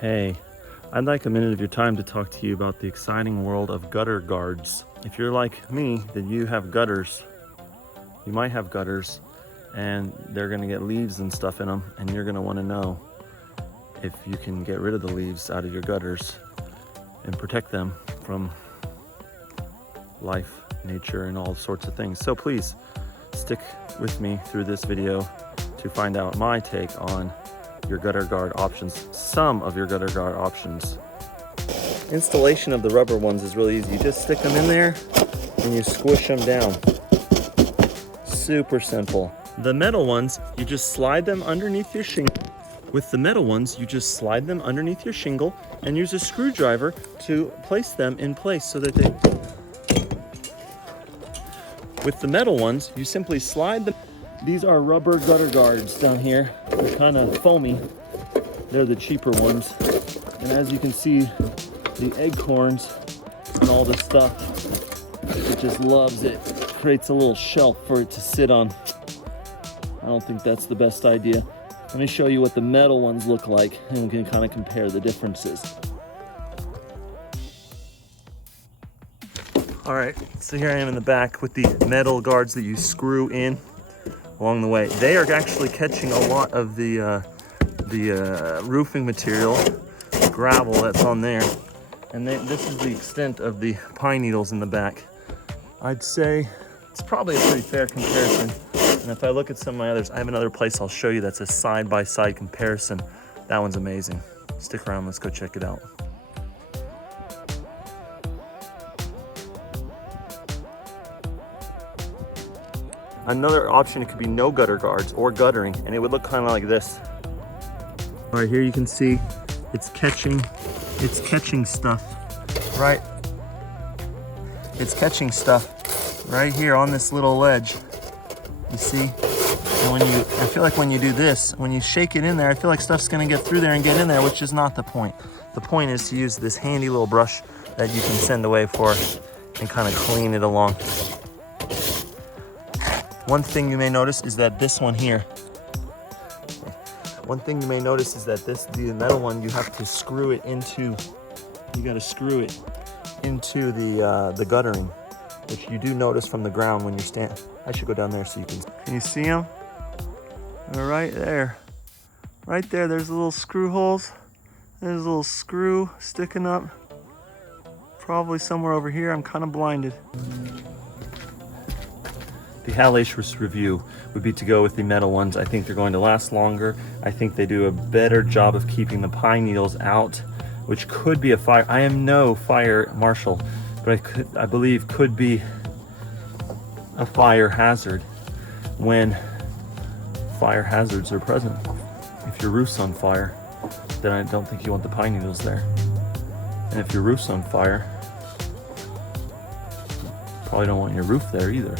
Hey, I'd like a minute of your time to talk to you about the exciting world of gutter guards. If you're like me, then you have gutters. You might have gutters and they're gonna get leaves and stuff in them, and you're gonna wanna know if you can get rid of the leaves out of your gutters and protect them from life, nature, and all sorts of things. So please stick with me through this video to find out my take on your gutter guard options, some of your gutter guard options. Installation of the rubber ones is really easy. You just stick them in there and you squish them down. Super simple. The metal ones, you just slide them underneath your shingle. With the metal ones, you just slide them underneath your shingle and use a screwdriver to place them in place so that they... With the metal ones, you simply slide them. These are rubber gutter guards down here. They're kind of foamy. They're the cheaper ones. And as you can see, the acorns and all this stuff, it just loves it. Creates a little shelf for it to sit on. I don't think that's the best idea. Let me show you what the metal ones look like, and we can kind of compare the differences. All right, so here I am in the back with the metal guards that you screw in along the way. They are actually catching a lot of the roofing material, gravel that's on there. And this is the extent of the pine needles in the back. I'd say it's probably a pretty fair comparison. And if I look at some of my others, I have another place I'll show you that's a side-by-side comparison. That one's amazing. Stick around, let's go check it out. Another option, it could be no gutter guards or guttering, and it would look kind of like this. All right, here you can see it's catching stuff, right? It's catching stuff right here on this little ledge. You see? And I feel like when you do this, when you shake it in there, I feel like stuff's gonna get through there and get in there, which is not the point. The point is to use this handy little brush that you can send away for and kind of clean it along. One thing you may notice is that this one here, the metal one, you have to screw it into, the guttering, which you do notice from the ground when you stand. I should go down there so you can you see them? They're right there. Right there, there's little screw holes. There's a little screw sticking up. Probably somewhere over here, I'm kind of blinded. The hellacious review would be to go with the metal ones. I think they're going to last longer. I think they do a better job of keeping the pine needles out, which could be a fire. I am no fire marshal, but I believe could be a fire hazard when fire hazards are present. If your roof's on fire, then I don't think you want the pine needles there. And if your roof's on fire, probably don't want your roof there either.